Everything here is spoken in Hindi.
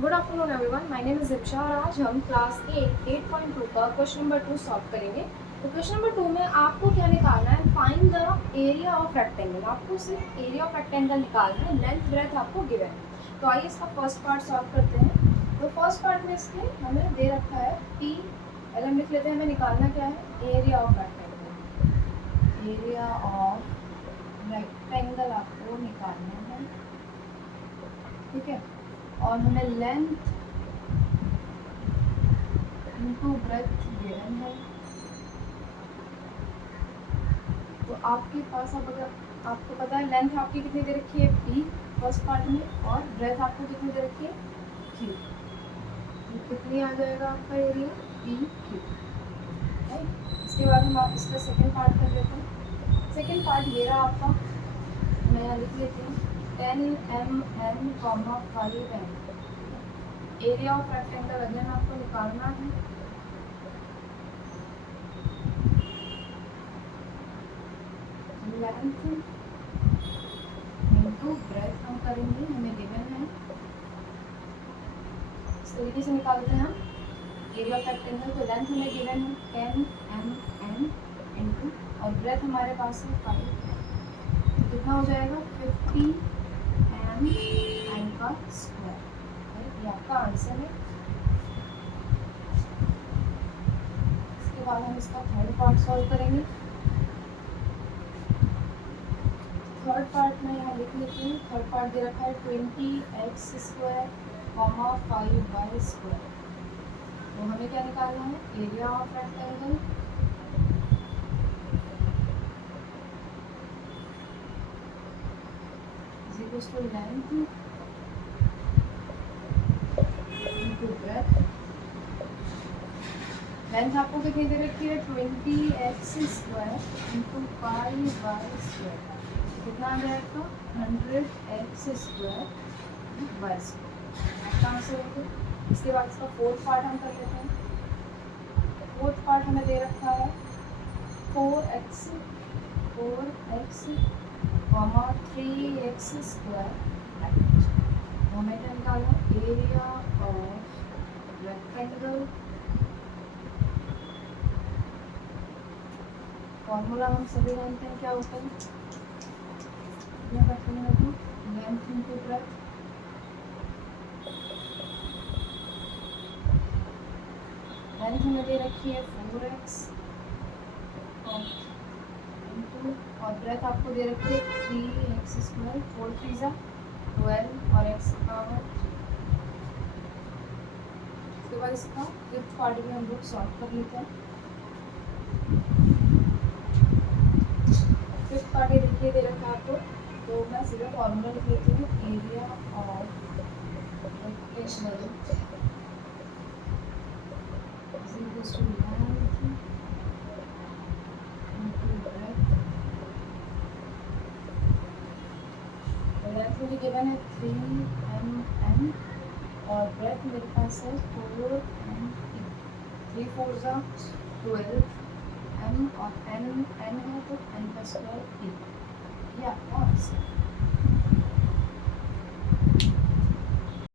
Good afternoon everyone, my name is Diksha और आज हम क्लास 8.2 का क्वेश्चन नंबर 2 सॉल्व करेंगे। तो क्वेश्चन नंबर 2 में आपको क्या निकालना है? Find the area of rectangle. आपको सिर्फ एरिया ऑफ रेक्टेंगल निकालना है, लेंथ ब्रेथ आपको गिवन है। तो आइए इसका फर्स्ट पार्ट सॉल्व करते हैं। तो फर्स्ट पार्ट में इसके हमें दे रखा है पी, पहले हम लिख लेते हैं। हमें निकालना क्या है? Area of rectangle. Area of rectangle आपको निकालना है, ठीक है। और हमें लेंथ इनटू ब्रेथ गिवन है। तो आपके पास अब अगर आपको पता है लेंथ आपकी कितनी दे रखी है पी फर्स्ट पार्ट में, और ब्रेथ आपको कितनी दे रखी है क्यू। तो कितनी आ जाएगा आपका एरिया? P Q, right. इसके बाद हम आप इसका सेकेंड पार्ट कर लेते हैं। सेकेंड पार्ट ये रहा आपका, मैं यहाँ लिख लेती हूँ 10 mm, 5 mm। Area of rectangle again आपको निकालना है। लेंथ इनटू ब्रेथ हम करेंगे, हमें गिवन है। इस तरीके से निकालते हैं हम एरिया ऑफ रेक्टेंगल। तो लेंथ हमें गिवन है 10 mm इनटू, और ब्रेथ हमारे पास है 5। तो कितना हो जाएगा? 50 mm का स्क्वायर, राइट। ये आपका आंसर है। इसके बाद हम इसका थर्ड पार्ट सॉल्व करेंगे। थर्ड पार्ट में यहाँ लिख लेती हूँ। थर्ड पार्ट दे रखा है 20x स्क्वायर, 5y स्क्वायर। तो हमें क्या निकालना है? Area of rectangle is equals to length into breadth. Length आपको कितनी दे रखी है? 20x square into 5y square. कितना आ जाएगा? 100x square Y square. आपका आंसर है। इसके बाद इसका फोर्थ पार्ट हम कर लेते हैं। फोर्थ पार्ट हमें दे रखा है 4x 3x स्क्वायर। हमें क्या निकालना है? Area of rectangle. फॉर्मूला हम सभी जानते हैं क्या होता है। Length into breadth. लेंथ हमें दे रखी है 4x इंटू, और ब्रेथ आपको दे रखी है 3x स्क्वायर। 4 3 12 और x पावर। उसके बाद इसका फिफ्थ पार्ट भी हम लोग सॉल्व कर लेते हैं। फिफ्थ पार्ट ये देखिए दे रखा है आपको, तो मैं सीधा फॉर्मूला लिख लेती हूँ। Area of rectangle is equals to length into breadth. Length मुझे गिवन है 3 mm, और ब्रेथ मेरे पास है 4 mm। 3 4 12 m, और n है तो n का स्क्वायर 3। ये आपका आंसर।